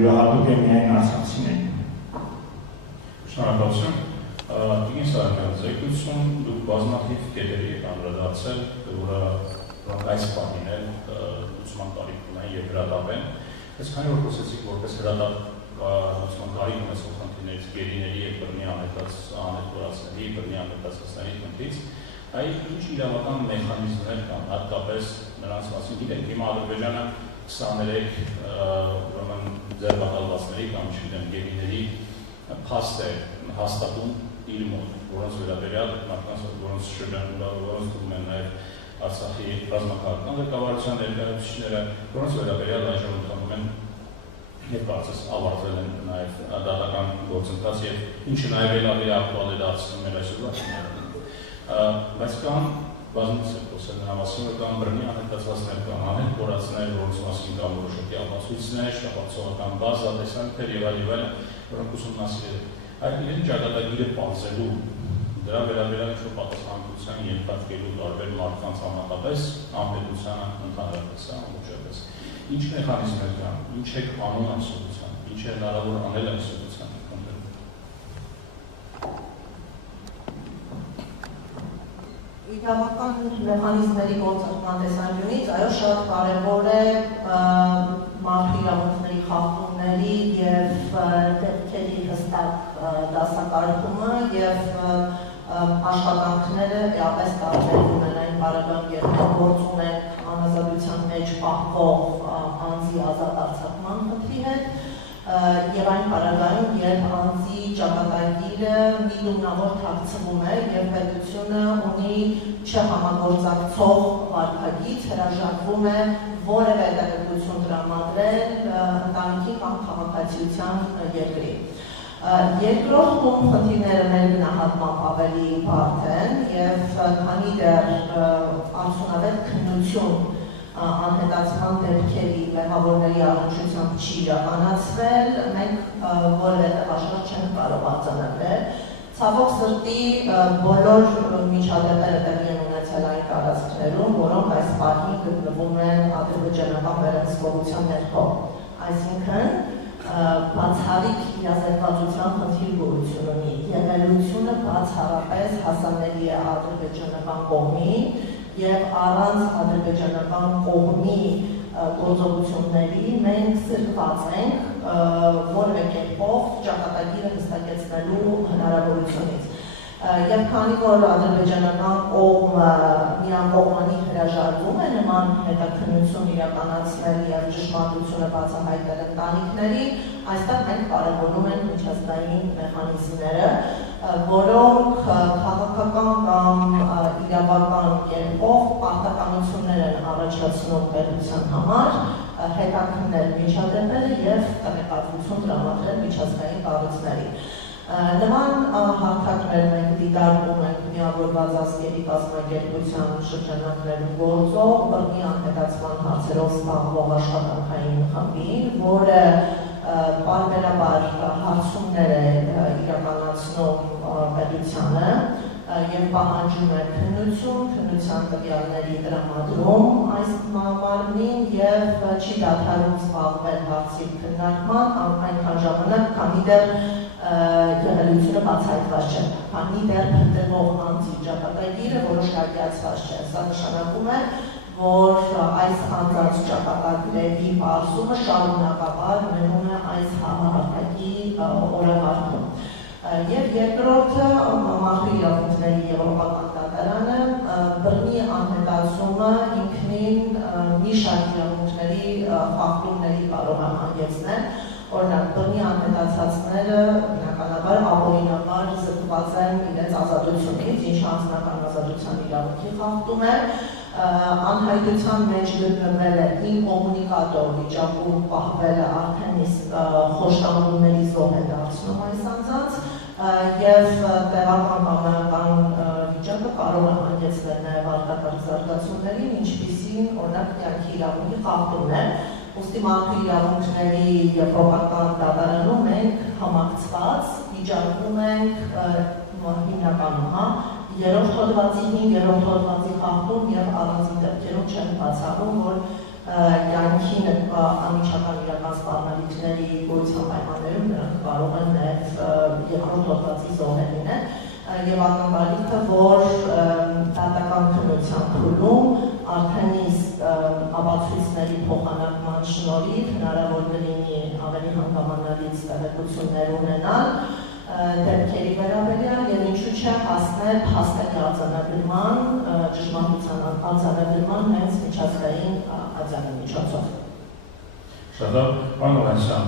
յուրահատուկ է միայն արցախցիներին։ Շնորհակալություն։ Տիկին Սարգսյան, զեկույցում դուք բազմաթիվ կետերի եք անդրադարձել, որը այս պահին էլ լուծման կարիք ունեն եւ հրատապեն։ Ես քանի որ խոսեցիք որպես հրատապ լուծման կարիք ունեցող խնդիրներից գերիների եւ բռնի անհետքորացների, բռնի անհետացածների խնդրից, այլ ինչ իրավական մեխանիզմներ կան, հատկապես նրանց մասին գիտեք, հիմա Ադրբեջանը 23 ուրեմն ձերբակալվածների կամ չգիտեմ գերիների փաստ է հաստատում իր մոտ, որոնց վերաբերյալ մարդկանց, որոնց շրջանում որոնց դուրս են նաև Արցախի ռազմաքաղաքական ղեկավարության ներկայացուցիչները, որոնց վերաբերյալ այժմ ընդունում են եւ բացս ավարտվել են նաև դատական գործընթաց եւ ինչը նաև ավելի ակտուալ է դարձնում մեր այսօրվա քննարկումը։ Բայց կան բազմիցս խոսել նրա մասին, որ կան բռնի անհետացվածներ, կան անհետքորացներ, որոնց մասին կան որոշակի ապացույցներ, շփոթվածական բազա, տեսանյութեր եւ այլն, որոնք ուսումնասիրել են։ Այդ իրեն ճակատագիրը պարզելու, դրա վերաբերյալ ինչ-որ պատասխանատվության ենթարկելու տարբեր մարդկանց համապատասխան անպետությանը ընդհանրապես ամբողջապես։ Ինչ մեխանիզմներ կան, ինչ է կանոն ամսողության, ինչ է հնարավոր անել ամսողության։ Իրավական մեխանիզմների գործարկման տեսանկյունից այո շատ կարևոր է մարդու իրավունքների խախտումների եւ դեպքերի հստակ դասակարգումը եւ աշխատանքները էապես տարբերվում են այն պարագայում, երբ գործում են անազատության մեջ պահվող անձի ազատ արձակման խնդրի հետ եւ այն պարագայում, երբ անձի ճակատագիրը միլիոնավոր թաքցվում է եւ պետությունը ունի չհամագործակցող վարքագիծ, հրաժարվում է որևէ տեղեկություն տրամադրել ընտանիքի կամ քաղաքացիության երկրի։ Երկրորդում խնդիրները մեր գնահատմամբ ավելի բարդ են եւ քանի դեռ արդյունավետ քննություն անհետացման դեպքերի մեղավորների առնչությամբ չի իրականացվել, մենք որևէ աշխարհ չենք կարող արձանագրել։ Ցավոք սրտի բոլոր միջադեպերը տեղի են ունեցել այն տարածքներում, որոնք այս պահին գտնվում են ադրբեջանական վերահսկողության ներքո։ Այսինքն բացառիկ իրազեկվածության խնդիր գոյություն ունի։ Եղելությունը բացառապես հասանելի է ադրբեջանական կողմին եւ առանց ադրբեջանական կողմի գործողությունների մենք սրբված ենք որևէ կերպով ճակատագիրը հստակեցնելու հնարավորությունից։ Եվ քանի որ ադրբեջանական կողմը միակողմանի հրաժարվում է նման հետաքննություն իրականացնել եւ ճշմարտությունը բացահայտել ընտանիքների, այստեղ մենք կարևորում ենք միջազգային մեխանիզմները, որոնք քաղաքական կամ իրավական կերպով պարտականություններ են առաջացնում պետության համար, հետաքննել միջադեպերը եւ տեղեկատվություն տրամադրել միջազգային կառույցներին։ Նման հարթակներ մենք դիտարկում ենք միավորված ազգերի կազմակերպության շրջանակներում գործող բռնի անհետացման հարցերով զբաղվող աշխատանքային խմբին, որը պարբերաբար հարցումներ է իրականացնում պետությանը եւ պահանջում է քննության տվյալների տրամադրում այս մարմնին եւ չի դադարում զբաղվել հարցի քննարկման այնքան ժամանակ, քանի դեռ եղելությունը բացահայտված չէ, քանի դեռ փնտրվող անձի ճակատագիրը որոշակիացված չէ։ Սա նշանակում է, որ այս անձանց ճակատագրերի պարզումը շարունակաբար մնում է այս համահարտակի օրակարգում։ Եվ երկրորդը մարդու իրավունքների եվրոպական դատարանը բռնի անհետացումը ինքնին մի շարք իրավունքների խախտումների կարող է հանգեցնել, օրինակ բռնի անհետացածները բնականաբար ապօրինաբար զրկված են իրենց ազատությունից, ինչը անձնական ազատության իրավունքի խախտում է, անհայտության մեջ գտնվել է ինկոմունիկատոր վիճակում պահվելը արդեն իսկ խոշտանգումների զոհ է դարձնում այս անձանց եւ տեղական կամերական վիճակը կարող է հանգեցնել նաեւ արտակարգ զարգացումներին, ինչպիսին օրինակ կյանքի իրավունքի խախտումն է։ Ուստի մարդու իրավունքների եվրոպական դատարանում մենք համակցված վիճակում ենք հիմնականում, երրորդ հոդվածի 5, երրորդ հոդվածի խախտում եւ առանձին դեպքերում չեն բացառում, որ կյանքի անմիջական իրական սպառնալիքների գոյության պայմաններում նրանք կարող են նաև երկրորդ հոդվածի զոհեր լինել եւ ակնկալիքը, որ դատական քննության փուլում արդեն իսկ ապացույցների փոխանակման շնորհիվ հնարավոր կլինի ավելի հանգամանալից տեղեկություններ ունենալ դեպքերի վերաբերյալ եւ ինչու՞ չէ հասնել փաստերի արձանագրման, ճշմարտության արձանագրման հենց միջազգային ատյանի միջոցով։ Շատ լավ, պարոն Հովհաննիսյան,